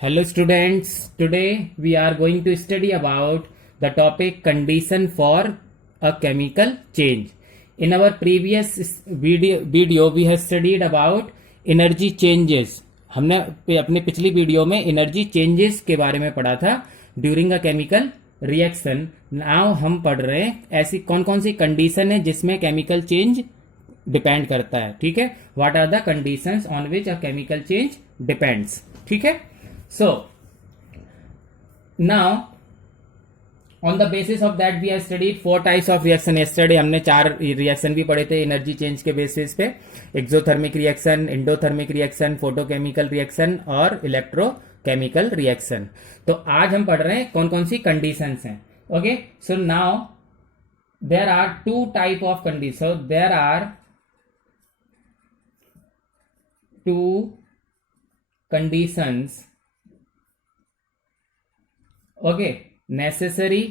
Hello students, today we are going to study about the topic condition for a chemical change. In our previous video we have studied about energy changes. हमने अपने पिछली video में energy changes के बारे में पढ़ा था during a chemical reaction. Now हम पढ़ रहे हैं ऐसी कौन कौन सी कंडीशन है जिसमें केमिकल चेंज डिपेंड करता है. ठीक है, what are the conditions on which a chemical change depends. ठीक है. So now on the basis of that we have studied four types of reaction. Yesterday हमने चार रिएक्शन भी पढ़े थे एनर्जी चेंज के बेसिस पे. Exothermic reaction, endothermic reaction, photochemical reaction और इलेक्ट्रोकेमिकल रिएक्शन. तो आज हम पढ़ रहे हैं कौन कौन सी कंडीशंस हैं. Okay, so now there are two type of condition. There are two conditions, okay, necessary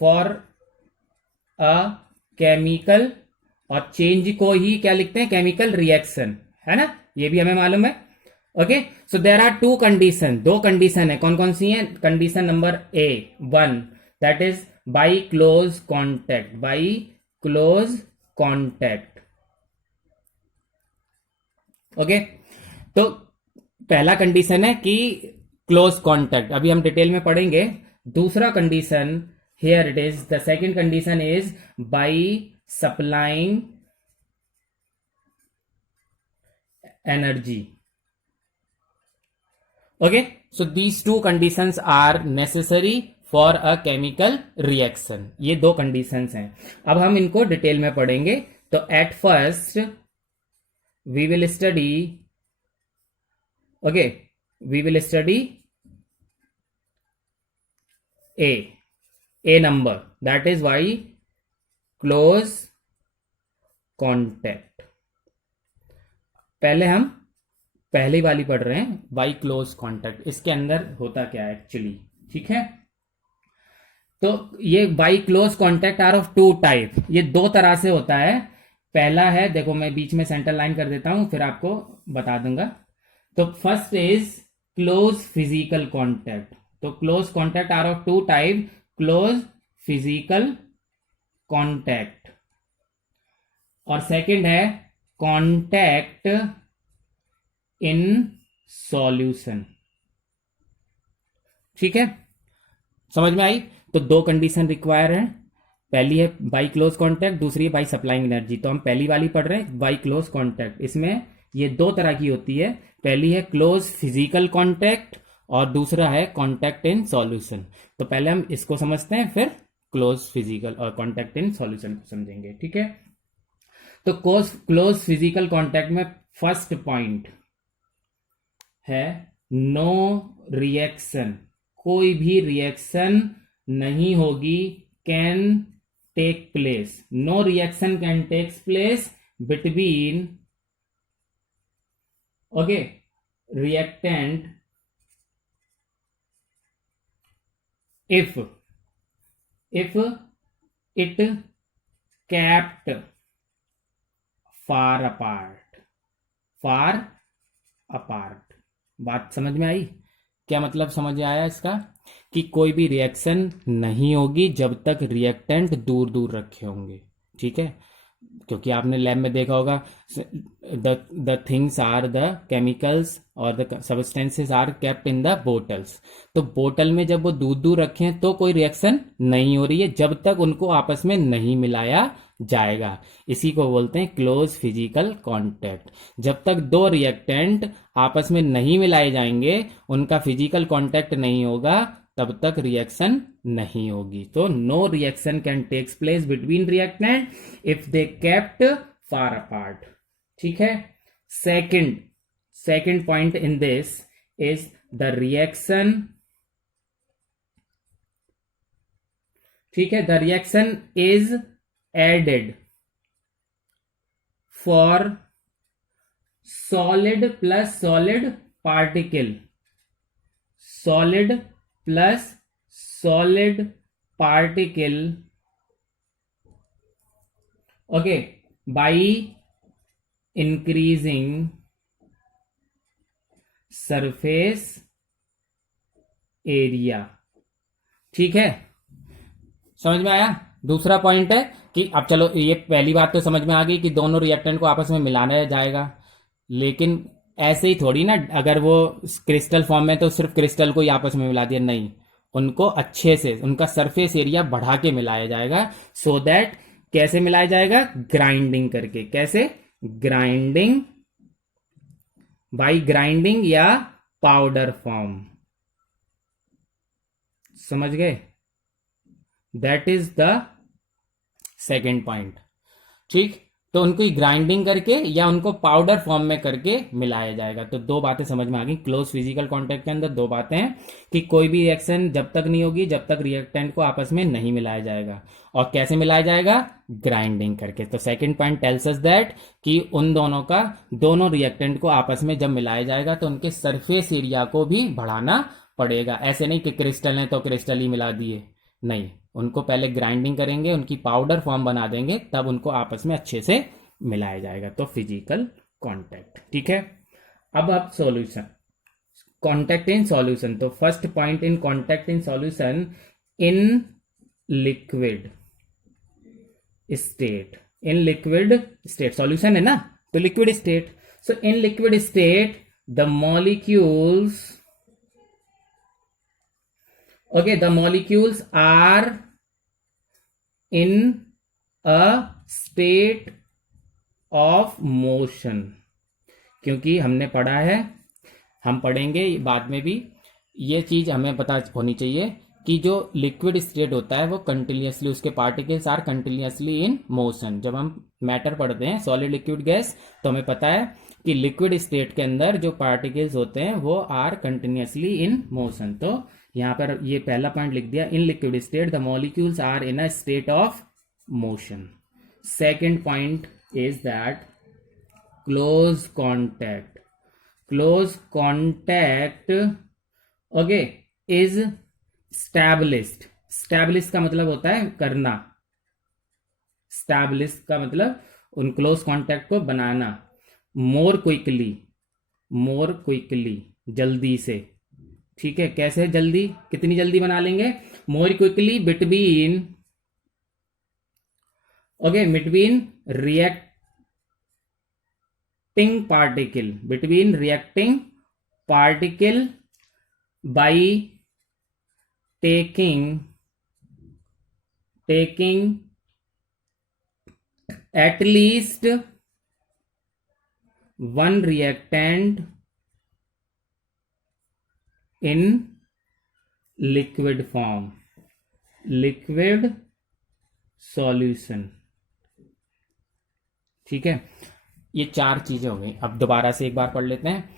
for a chemical, और चेंज को ही क्या लिखते हैं, केमिकल रिएक्शन, है ना, ये भी हमें मालूम है. Okay, so there are two condition, दो कंडीशन है. कौन कौन सी हैं? Condition number A one, that is by close contact. By close contact. Okay, तो पहला कंडीशन है कि क्लोज कॉन्टैक्ट, अभी हम डिटेल में पढ़ेंगे. दूसरा condition, here it is, the second condition is by supplying energy. Okay, so these two conditions are necessary for a chemical reaction. ये दो कंडीशंस हैं. अब हम इनको डिटेल में पढ़ेंगे. तो at first we will study, okay, we will study a number, that is by close contact. पहले हम पहली वाली पढ़ रहे हैं, बाई क्लोज कॉन्टैक्ट. इसके अंदर होता क्या है एक्चुअली. ठीक है, तो ये by close contact are of two type. ये दो तरह से होता है. पहला है, देखो मैं बीच में सेंटर लाइन कर देता हूं फिर आपको बता दूंगा. तो first is close physical contact. तो close contact are of two type, close physical contact. और सेकंड है कॉन्टैक्ट इन सॉल्यूशन. ठीक है, समझ में आई. तो दो कंडीशन रिक्वायर है. पहली है बाई क्लोज कॉन्टैक्ट, दूसरी है बाई सप्लाइंग एनर्जी. तो हम पहली वाली पढ़ रहे हैं बाई क्लोज कॉन्टैक्ट. इसमें ये दो तरह की होती है. पहली है क्लोज फिजिकल कॉन्टैक्ट और दूसरा है कॉन्टैक्ट इन सॉल्यूशन. तो पहले हम इसको समझते हैं फिर क्लोज फिजिकल और कॉन्टैक्ट इन सॉल्यूशन को समझेंगे. ठीक है, तो क्लोज फिजिकल कॉन्टैक्ट में फर्स्ट पॉइंट है नो रिएक्शन. कोई भी रिएक्शन नहीं होगी, can take place. No reaction can take place between, okay, reactant if it kept far apart. far apart. बात समझ में आई? क्या मतलब समझ में आया इसका? कि कोई भी रिएक्शन नहीं होगी जब तक रिएक्टेंट दूर दूर रखे होंगे. ठीक है, क्योंकि आपने लैब में देखा होगा the things are the chemicals और the substances are kept in the bottles. तो बोतल में जब वो दूर दूर रखे हैं तो कोई रिएक्शन नहीं हो रही है जब तक उनको आपस में नहीं मिलाया जाएगा. इसी को बोलते हैं क्लोज फिजिकल कॉन्टैक्ट. जब तक दो रिएक्टेंट आपस में नहीं मिलाए जाएंगे, उनका फिजिकल कॉन्टैक्ट नहीं होगा, तब तक रिएक्शन नहीं होगी. तो no reaction can takes place between reactant if they kept far apart. ठीक है, second point in this is the reaction. ठीक है, the reaction is added for solid plus solid particle. Solid plus solid particle, okay, by increasing surface area. ठीक है, समझ में आया। दूसरा पॉइंट है कि अब चलो ये पहली बात तो समझ में आ गई कि दोनों रिएक्टेंट को आपस में मिलाना जाएगा, लेकिन ऐसे ही थोड़ी ना, अगर वो क्रिस्टल फॉर्म में तो सिर्फ क्रिस्टल को ही आपस में मिला दिया, नहीं, उनको अच्छे से उनका सरफेस एरिया बढ़ा के मिलाया जाएगा। सो दैट कैसे मिलाया जाएगा? ग्राइंडिंग करके। कैसे? ग्राइंडिंग, बाई ग्राइंडिंग या पाउडर फॉर्म। समझ गए? That is the second point. ठीक, तो उनको ग्राइंडिंग करके या उनको पाउडर फॉर्म में करके मिलाया जाएगा। तो दो बातें समझ में आ गई क्लोज फिजिकल कांटेक्ट के अंदर। दो बातें हैं कि कोई भी रिएक्शन जब तक नहीं होगी जब तक रिएक्टेंट को आपस में नहीं मिलाया जाएगा। और कैसे मिलाया जाएगा? ग्राइंडिंग करके। तो second point tells us that कि उन दोनों का, दोनों रिएक्टेंट को आपस में जब मिलाया जाएगा तो उनके सरफेस एरिया को भी बढ़ाना पड़ेगा। ऐसे नहीं कि क्रिस्टल है तो क्रिस्टल ही मिला दिए, नहीं, उनको पहले ग्राइंडिंग करेंगे, उनकी पाउडर फॉर्म बना देंगे, तब उनको आपस में अच्छे से मिलाया जाएगा। तो फिजिकल कांटेक्ट। ठीक है, अब सॉल्यूशन, कांटेक्ट इन सॉल्यूशन। तो first point in contact in solution, in liquid state. In liquid state, solution है ना, तो liquid state. So in liquid state the molecules, okay, the molecules are in a state of motion। क्योंकि हमने पढ़ा है, हम पढ़ेंगे बाद में भी, ये चीज हमें पता होनी चाहिए कि जो लिक्विड स्टेट होता है वो कंटिन्यूसली, उसके particles are continuously in motion. जब हम मैटर पढ़ते हैं, सॉलिड लिक्विड गैस, तो हमें पता है कि लिक्विड स्टेट के अंदर जो पार्टिकल्स होते हैं वो आर कंटिन्यूसली इन मोशन। तो यहां पर ये पहला पॉइंट लिख दिया, in liquid state the molecules are in a state of motion. Second point is that close contact, close contact, okay, is established. Establish का मतलब होता है करना, स्टैब्लिश का मतलब उन क्लोज कॉन्टैक्ट को बनाना, मोर क्विकली, मोर क्विकली, जल्दी से। ठीक है, कैसे जल्दी, कितनी जल्दी बना लेंगे? More quickly between, okay, between reacting particle, between reacting particle by taking at least one reactant in liquid form, liquid solution। ठीक है, ये चार चीजें हो गई। अब दोबारा से एक बार पढ़ लेते हैं।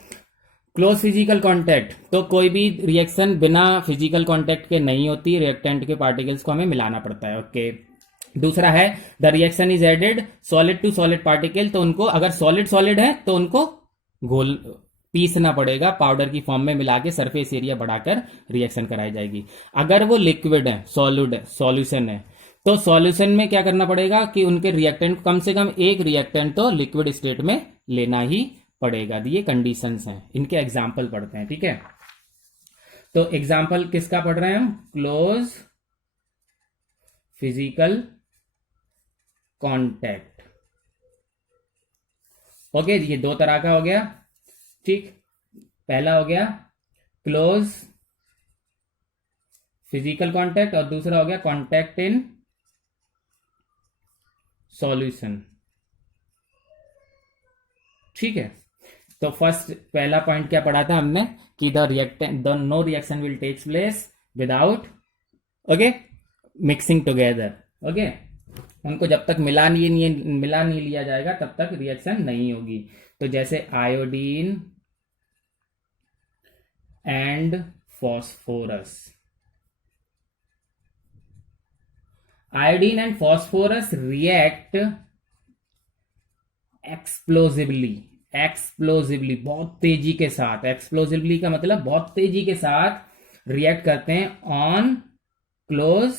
क्लोज फिजिकल कांटेक्ट, तो कोई भी रिएक्शन बिना फिजिकल कांटेक्ट के नहीं होती, रिएक्टेंट के पार्टिकल्स को हमें मिलाना पड़ता है। ओके, दूसरा है the reaction is added solid to solid particle, तो उनको अगर सॉलिड सॉलिड है तो उनको घोल पीसना पड़ेगा, पाउडर की फॉर्म में मिला के सरफेस एरिया बढ़ाकर रिएक्शन कराई जाएगी। अगर वो लिक्विड है, सॉलिड है, सॉल्यूशन है, तो सॉल्यूशन में क्या करना पड़ेगा कि उनके रिएक्टेंट, कम से कम एक रिएक्टेंट तो लिक्विड स्टेट में लेना ही पड़ेगा। ये कंडीशंस हैं, इनके एग्जाम्पल पढ़ते हैं। ठीक है, तो एग्जाम्पल किसका पढ़ रहे हैं हम? Close physical contact. ओके, ये दो तरह का हो गया। ठीक, पहला हो गया क्लोज फिजिकल कांटेक्ट और दूसरा हो गया कांटेक्ट इन सॉल्यूशन। ठीक है, तो फर्स्ट पहला पॉइंट क्या पढ़ा था हमने कि the no reaction will takes place without, okay, mixing together. Okay, उनको जब तक मिला नहीं लिया जाएगा तब तक रिएक्शन नहीं होगी। तो जैसे iodine and phosphorus, iodine and phosphorus react explosively, explosively, बहुत तेजी के साथ। एक्सप्लोसिवली का मतलब बहुत तेजी के साथ रिएक्ट करते हैं ऑन क्लोज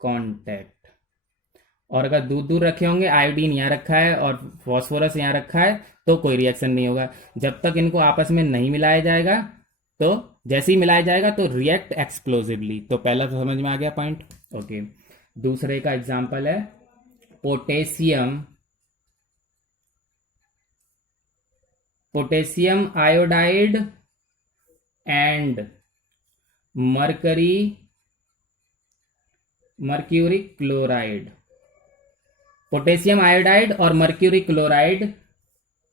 कांटेक्ट, और अगर दूर दूर रखे होंगे, आयोडीन यहाँ रखा है और फॉस्फोरस यहाँ रखा है, तो कोई रिएक्शन नहीं होगा। जब तक इनको आपस में नहीं मिलाया जाएगा, तो जैसे ही मिलाया जाएगा तो रिएक्ट एक्सप्लोसिवली। तो पहला तो समझ में आ गया पॉइंट। ओके, दूसरे का एग्जांपल है potassium iodide and mercury chloride. Potassium iodide और मर्क्यूरी क्लोराइड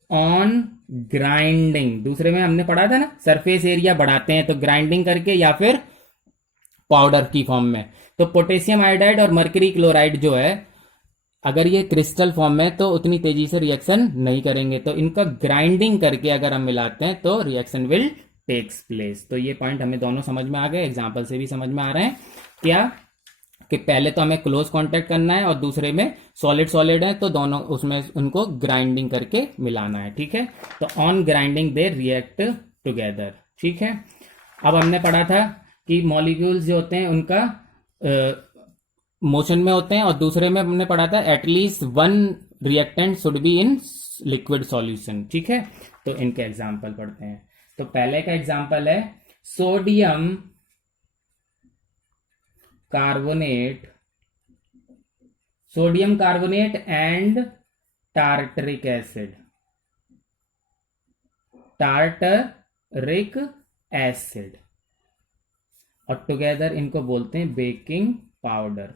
ऑन ग्राइंडिंग, दूसरे में हमने पढ़ा था ना, सरफेस एरिया बढ़ाते हैं तो ग्राइंडिंग करके या फिर पाउडर की फॉर्म में। तो पोटेशियम आयोडाइड और मर्क्यूरी क्लोराइड जो है, अगर ये क्रिस्टल फॉर्म में तो उतनी तेजी से रिएक्शन नहीं करेंगे, तो इनका ग्राइंडिंग करके अगर हम मिलाते हैं तो रिएक्शन विल टेक्स प्लेस। तो ये पॉइंट हमें दोनों समझ में आ गए, एग्जांपल से भी समझ में आ रहे हैं क्या, कि पहले तो हमें क्लोज कांटेक्ट करना है और दूसरे में सॉलिड सॉलिड है, तो दोनों उसमें उनको ग्राइंडिंग करके मिलाना है। ठीक है, तो on grinding they react together. ठीक है, अब हमने पढ़ा था कि मॉलिक्यूल्स जो होते हैं उनका मोशन में होते हैं, और दूसरे में हमने पढ़ा था at least one reactant should be in liquid solution. ठीक है, तो इनके एग्जांपल पढ़ते हैं। तो पहले का एग्जांपल है sodium carbonate and tartaric acid और टुगेदर इनको बोलते हैं बेकिंग पाउडर।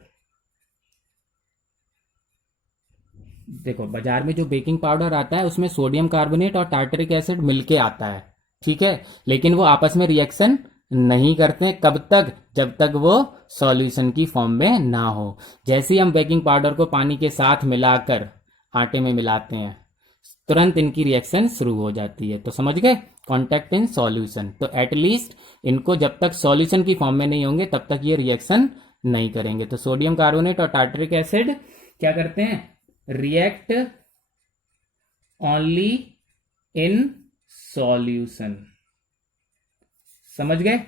देखो, बाजार में जो बेकिंग पाउडर आता है उसमें सोडियम कार्बोनेट और टार्टरिक एसिड मिलके आता है। ठीक है, लेकिन वो आपस में रिएक्शन नहीं करते हैं। कब तक? जब तक वो सॉल्यूशन की फॉर्म में ना हो। जैसे ही हम बेकिंग पाउडर को पानी के साथ मिलाकर आटे में मिलाते हैं, तुरंत इनकी रिएक्शन शुरू हो जाती है। तो समझ गए, कॉन्टैक्ट इन सॉल्यूशन। तो एटलीस्ट इनको जब तक सॉल्यूशन की फॉर्म में नहीं होंगे तब तक ये रिएक्शन नहीं करेंगे। तो सोडियम कार्बोनेट और टार्टरिक एसिड क्या करते हैं? React only in solution. समझ गए?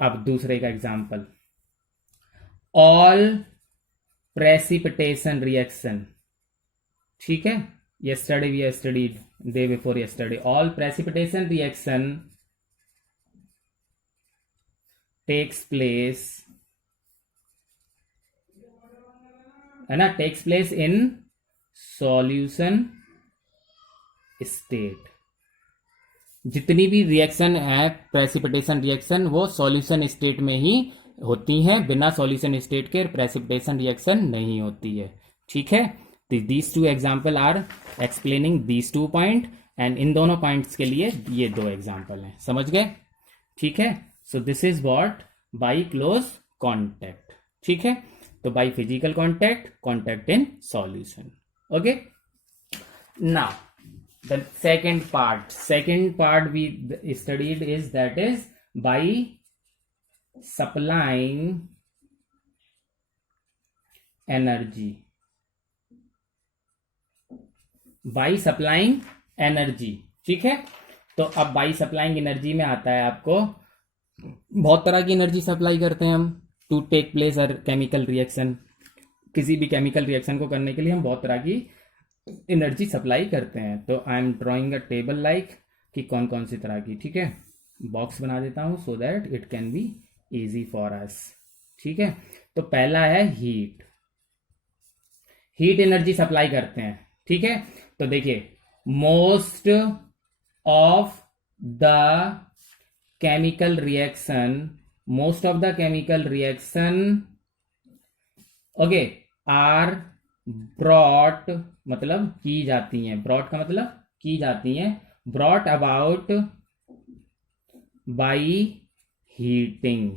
अब दूसरे का एग्जांपल, ऑल प्रेसिपिटेशन रिएक्शन। ठीक है, yesterday we have studied, day before yesterday, all precipitation reaction takes place, है ना, takes place in solution state। जितनी भी रिएक्शन है प्रेसिपिटेशन रिएक्शन, वो सॉल्यूशन स्टेट में ही होती हैं। बिना सॉल्यूशन स्टेट के प्रेसिपिटेशन रिएक्शन नहीं होती है। ठीक है, these two example are explaining these two point, and इन दोनों पॉइंट्स के लिए ये दो एग्जाम्पल हैं। समझ गए? ठीक है, so this is what by close contact. ठीक है, तो by physical contact in solution. Okay, now the second part we studied is that is by supplying energy, by supplying energy. ठीक है, तो अब बाई सप्लाइंग एनर्जी में आता है आपको, बहुत तरह की एनर्जी सप्लाई करते हैं हम टू टेक प्लेस और केमिकल रिएक्शन। किसी भी केमिकल रिएक्शन को करने के लिए हम बहुत तरह की एनर्जी सप्लाई करते हैं। तो I am drawing a table like कि कौन कौन सी तरह की। ठीक है, बॉक्स बना देता हूं सो that it can be easy for us. ठीक है, तो पहला है हीट एनर्जी सप्लाई करते हैं। ठीक है, तो देखिए, most of the chemical reaction okay are brought, मतलब की जाती हैं, ब्रॉट का मतलब की जाती हैं, ब्रॉट अबाउट बाई हीटिंग।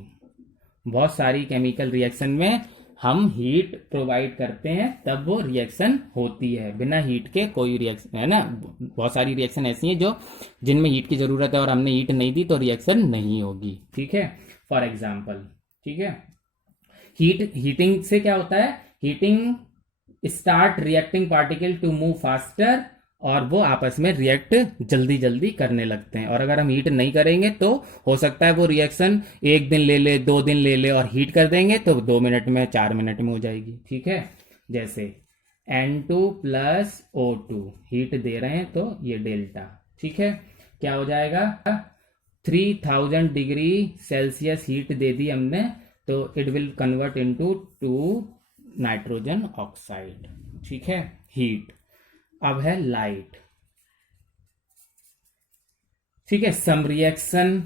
बहुत सारी केमिकल रिएक्शन में हम हीट प्रोवाइड करते हैं तब वो रिएक्शन होती है। बिना हीट के कोई रिएक्शन, है ना, बहुत सारी रिएक्शन ऐसी हैं जो जिनमें हीट की जरूरत है और हमने हीट नहीं दी तो रिएक्शन नहीं होगी। ठीक है, फॉर एग्जांपल। ठीक है, हीटिंग से क्या होता है? Heating start reacting particle to move faster, और वो आपस में रिएक्ट जल्दी जल्दी करने लगते हैं। और अगर हम हीट नहीं करेंगे तो हो सकता है वो रिएक्शन 1 दिन ले ले, 2 दिन ले ले, और हीट कर देंगे तो 2 मिनट में 4 मिनट में हो जाएगी। ठीक है, जैसे N2 प्लस O2 हीट दे रहे हैं तो ये डेल्टा, ठीक है। क्या हो जाएगा, 3000 डिग्री सेल्सियस हीट दे दी हमने, तो it will convert into 2 nitrogen oxide, ठीक है, हीट। अब है लाइट, ठीक है। Some reaction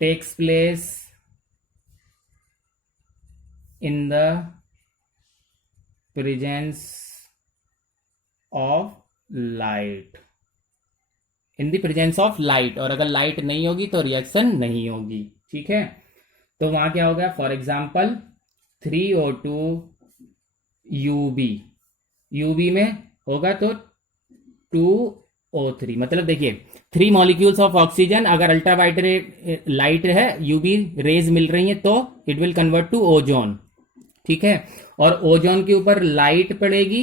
takes place in the presence of light, in the presence of light, और अगर लाइट नहीं होगी तो रिएक्शन नहीं होगी, ठीक है। तो वहां क्या होगा, for example 3O2 UV, UV में होगा तो 2O3, मतलब देखिए 3 मॉलिक्यूल्स ऑफ ऑक्सीजन, अगर अल्ट्रावायलेट लाइट है, यूबी रेज मिल रही है, तो it will convert to ozone, ठीक है। और ओजोन के ऊपर लाइट पड़ेगी,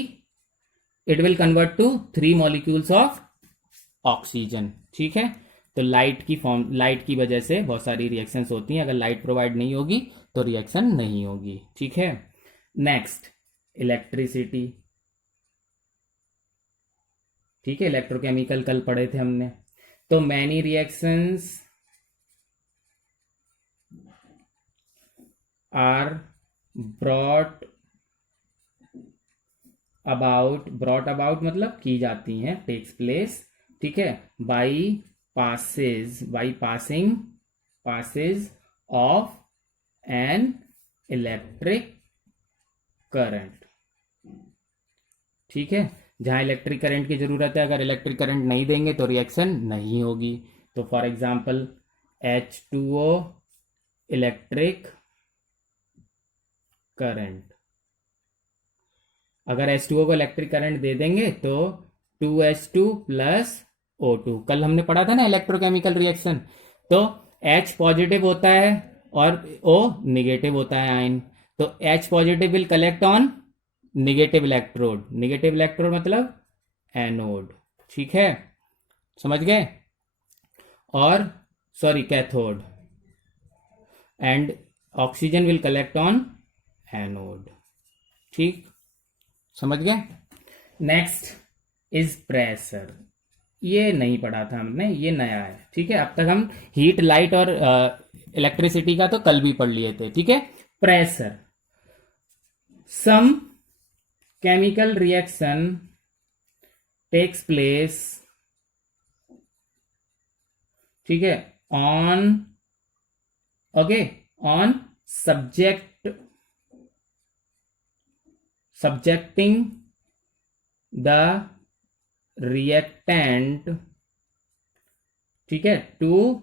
it will convert to 3 molecules of oxygen, ठीक है। तो लाइट की वजह से बहुत सारी रिएक्शंस होती हैं, अगर लाइट प्रोवाइड नहीं होगी तो रिएक्शन नहीं होगी, ठीक है। नेक्स्ट इलेक्ट्रिसिटी, ठीक है, इलेक्ट्रोकेमिकल कल पढ़े थे हमने। तो many reactions are brought about मतलब की जाती हैं, टेक्स प्लेस, ठीक है, by passage of an electric current, ठीक है। जहां इलेक्ट्रिक करंट की जरूरत है, अगर इलेक्ट्रिक करंट नहीं देंगे तो रिएक्शन नहीं होगी। तो for example H2O electric current, अगर H2O को इलेक्ट्रिक करंट दे देंगे तो 2H2 प्लस O2, कल हमने पढ़ा था ना इलेक्ट्रोकेमिकल रिएक्शन, तो H पॉजिटिव होता है और O निगेटिव होता है आयन, तो H positive will collect on negative electrode मतलब एनोड, ठीक है, समझ गए, और sorry cathode, and oxygen will collect on anode, ठीक, समझ गए। नेक्स्ट इज प्रेशर, ये नहीं पढ़ा था हमने, ये नया है, ठीक है। अब तक हम हीट, लाइट और इलेक्ट्रिसिटी का तो कल भी पढ़ लिए थे, ठीक है। Pressure, some chemical reaction takes place, ठीक है, ऑन subjecting the reactant, ठीक है, टू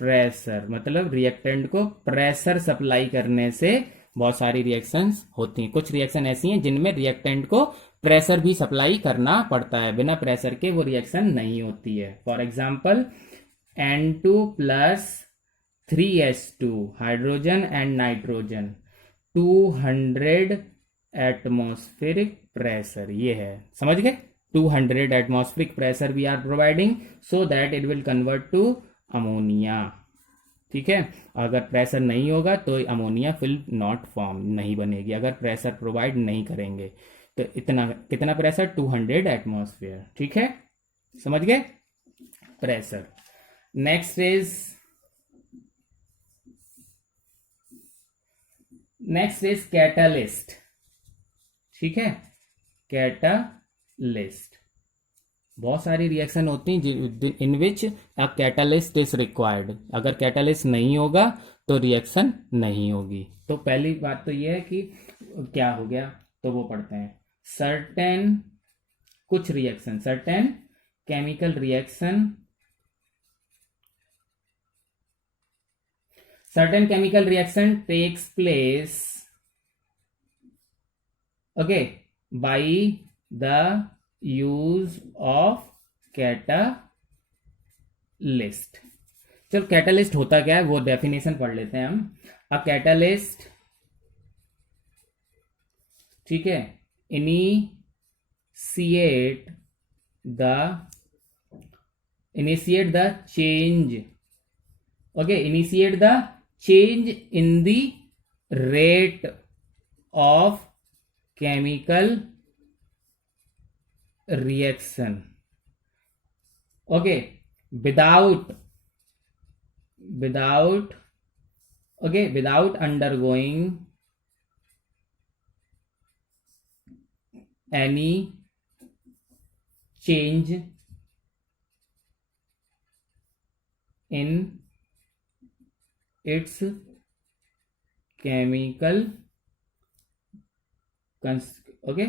प्रेशर, मतलब रिएक्टेंट को प्रेशर सप्लाई करने से बहुत सारी रिएक्शंस होती हैं। कुछ रिएक्शन ऐसी हैं जिनमें रिएक्टेंट को प्रेशर भी सप्लाई करना पड़ता है, बिना प्रेशर के वो रिएक्शन नहीं होती है। For example N2 plus 3H2 hydrogen and nitrogen, 200 atmospheric pressure, ये है, समझ गए। 200 atmospheric pressure we are providing so that it will convert to ammonia, ठीक है। अगर प्रेशर नहीं होगा तो अमोनिया विल नॉट फॉर्म, नहीं बनेगी अगर प्रेशर प्रोवाइड नहीं करेंगे। तो इतना कितना प्रेशर, 200 एटमॉस्फेयर, ठीक है, समझ गए प्रेशर। नेक्स्ट इज कैटालिस्ट, ठीक है, कैटालिस्ट, बहुत सारी रिएक्शन होती हैं इन विच अ कैटालिस्ट इज रिक्वायर्ड, अगर कैटालिस्ट नहीं होगा तो रिएक्शन नहीं होगी। तो पहली बात तो यह है कि क्या हो गया, तो वो पढ़ते हैं certain chemical reaction, certain chemical reaction takes place, okay, by the use of catalyst। चलो कैटालिस्ट होता क्या है वो डेफिनेशन पढ़ लेते हैं हम। अ कैटालिस्ट, ठीक है, initiate the change, okay, initiate the change in the rate of chemical reaction. Okay, without undergoing any change in its chemical okay,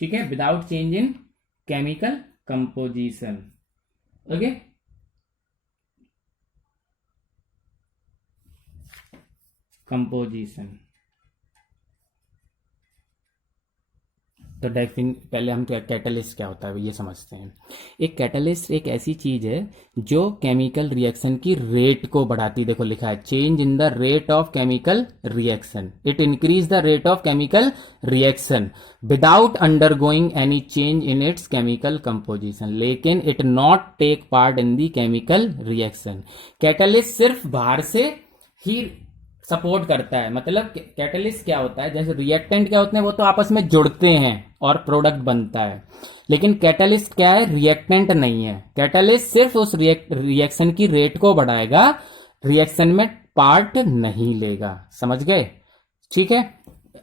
ठीक है, without change in chemical composition. Okay, composition. तो पहले हम कैटलिस्ट क्या होता है ये समझते हैं. एक कैटलिस्ट एक ऐसी चीज है जो केमिकल रिएक्शन की रेट को बढ़ाती है. देखो लिखा है change in the rate of chemical reaction. It increase the rate of chemical reaction without undergoing any change in its chemical composition, लेकिन it not take part in the chemical reaction. Catalyst सिर्फ बाहर से ही support करता है. मतलब catalyst क्या होता है, जैसे रिएक्टेंट क्या होते हैं वो तो आपस में जुड़ते हैं और प्रोडक्ट बनता है, लेकिन कैटलिस्ट क्या है, रिएक्टेंट नहीं है. कैटलिस्ट सिर्फ उस रिएक्शन की रेट को बढ़ाएगा, रिएक्शन में पार्ट नहीं लेगा. समझ गए? ठीक है,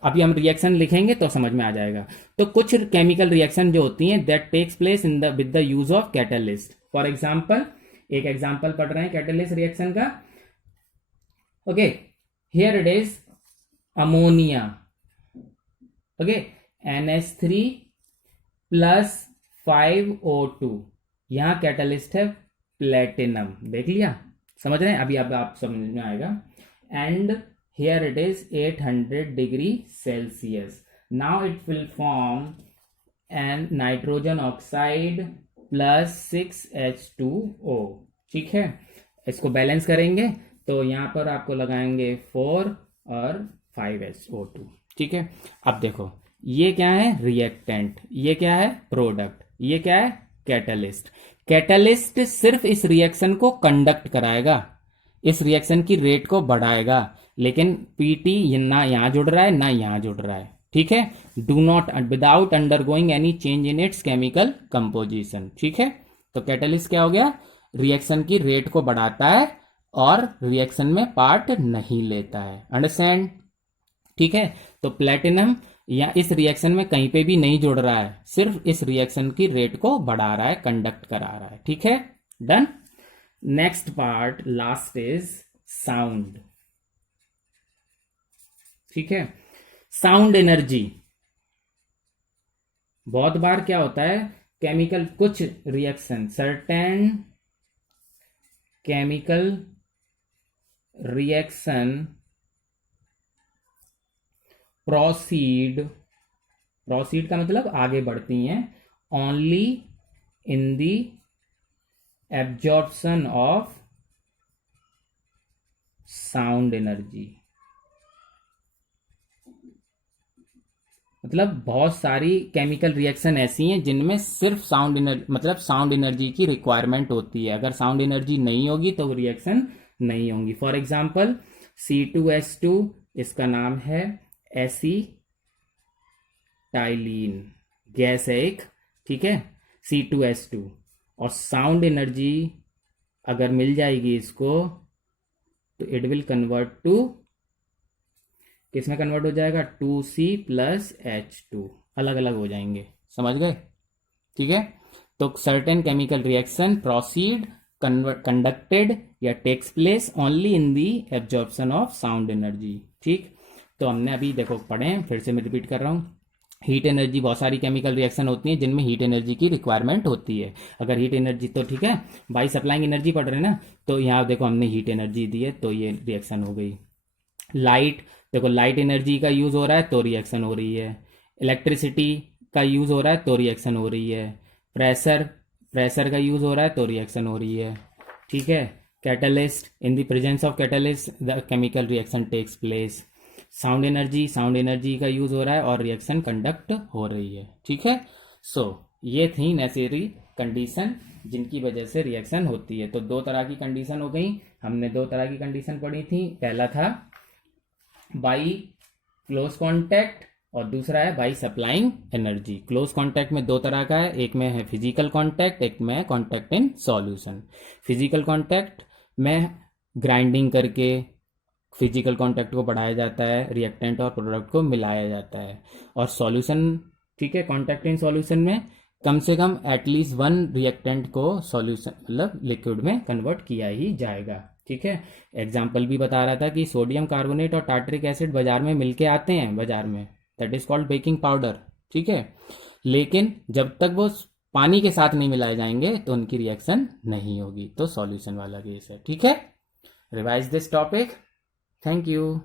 अभी हम रिएक्शन लिखेंगे तो समझ में आ जाएगा. तो कुछ केमिकल रिएक्शन जो होती हैं that takes place in the with the use of catalyst. For example, एक एग्जांपल पढ़ रहे हैं कैटलिस्ट रिएक्शन का. Okay, here it is ammonia. Okay, NH3 plus 5O2. यहां कैटलिस्ट है प्लेटिनम. देख लिया, समझ रहे हैं? अभी अब आप समझ में आएगा. And here it is 800 degree Celsius. Now it will form an nitrogen oxide plus 6H2O. ठीक है, इसको बैलेंस करेंगे तो यहां पर आपको लगाएंगे 4 और 5SO2. ठीक है, अब देखो ये क्या है, रिएक्टेंट, ये क्या है, प्रोडक्ट, ये क्या है, कैटलिस्ट. कैटलिस्ट सिर्फ इस रिएक्शन को कंडक्ट कराएगा, इस रिएक्शन की रेट को बढ़ाएगा, लेकिन पीटी ना यहां जुड़ रहा है ना यहां जुड़ रहा है. ठीक है, do not without undergoing any change in its chemical composition. ठीक है, तो कैटलिस्ट क्या हो गया, रिएक्शन की रेट को बढ़ाता है और रिएक्शन में पार्ट नहीं लेता है. अंडरस्टैंड? ठीक है, तो प्लेटिनम या इस रिएक्शन में कहीं पे भी नहीं जुड़ रहा है, सिर्फ इस रिएक्शन की रेट को बढ़ा रहा है, कंडक्ट करा रहा है. ठीक है, done. Next part, last is sound. ठीक है, साउंड एनर्जी. बहुत बार क्या होता है, केमिकल कुछ reaction, certain chemical reaction proceed का मतलब आगे बढ़ती हैं, only in the absorption of sound energy. मतलब बहुत सारी केमिकल रिएक्शन ऐसी हैं जिनमें सिर्फ साउंड एनर्जी, मतलब साउंड एनर्जी की रिक्वायरमेंट होती है. अगर साउंड एनर्जी नहीं होगी तो रिएक्शन नहीं होंगी. फॉर एग्जाम्पल C2H2, इसका नाम है एसीटाइलिन, गैस है एक. ठीक है, C2H2, और साउंड एनर्जी अगर मिल जाएगी इसको तो इट विल कन्वर्ट टू, किसमें कन्वर्ट हो जाएगा, 2C plus H2. अलग अलग हो जाएंगे. समझ गए? ठीक है, तो certain chemical reaction proceed, conducted या takes place only in the absorption of sound energy. ठीक, तो हमने अभी देखो पढ़े, फिर से मैं रिपीट कर रहा हूँ. हीट एनर्जी, बहुत सारी केमिकल रिएक्शन होती हैं जिनमें हीट एनर्जी की रिक्वायरमेंट होती है. अगर हीट एनर्जी, तो ठीक है भाई, सप्लाइंग एनर्जी पढ़ रहे हैं ना, तो यहाँ देखो हमने हीट एनर्जी दी है तो ये रिएक्शन हो गई. लाइट, देखो लाइट एनर्जी का यूज हो रहा है तो रिएक्शन हो रही है. इलेक्ट्रिसिटी का यूज हो रहा है तो रिएक्शन हो रही है. प्रेशर का यूज हो रहा है तो रिएक्शन हो रही है. ठीक है, catalyst, in the presence of catalyst the chemical reaction takes place. Sound energy का यूज हो रहा है और रिएक्शन कंडक्ट हो रही है. ठीक है, सो ये थी नेसेसरी कंडीशन जिनकी वजह से रिएक्शन होती है. तो दो तरह की कंडीशन हो गई, हमने दो तरह की कंडीशन पढ़ी थी. पहला था बाई क्लोज कॉन्टैक्ट और दूसरा है by supplying energy. Close contact में दो तरह का है, एक में है फिजिकल कॉन्टैक्ट, एक में है contact in solution. Physical contact में ग्राइंडिंग करके फिजिकल कॉन्टैक्ट को बढ़ाया जाता है, रिएक्टेंट और प्रोडक्ट को मिलाया जाता है। और सॉल्यूशन, ठीक है, कॉन्टैक्ट इन सॉल्यूशन में कम से कम एटलीस्ट वन रिएक्टेंट को सॉल्यूशन मतलब लिक्विड में कन्वर्ट किया ही जाएगा। ठीक है, एग्जाम्पल भी बता रहा था कि सोडियम कार्बोनेट और टार्टरिक एसिड बाजार में मिलके आते हैं बाजार में, that is called baking powder. ठीक है, लेकिन जब तक वो पानी के साथ नहीं मिलाए जाएंगे तो उनकी रिएक्शन नहीं होगी, तो सॉल्यूशन वाला केस है। ठीक है, revise this topic. Thank you.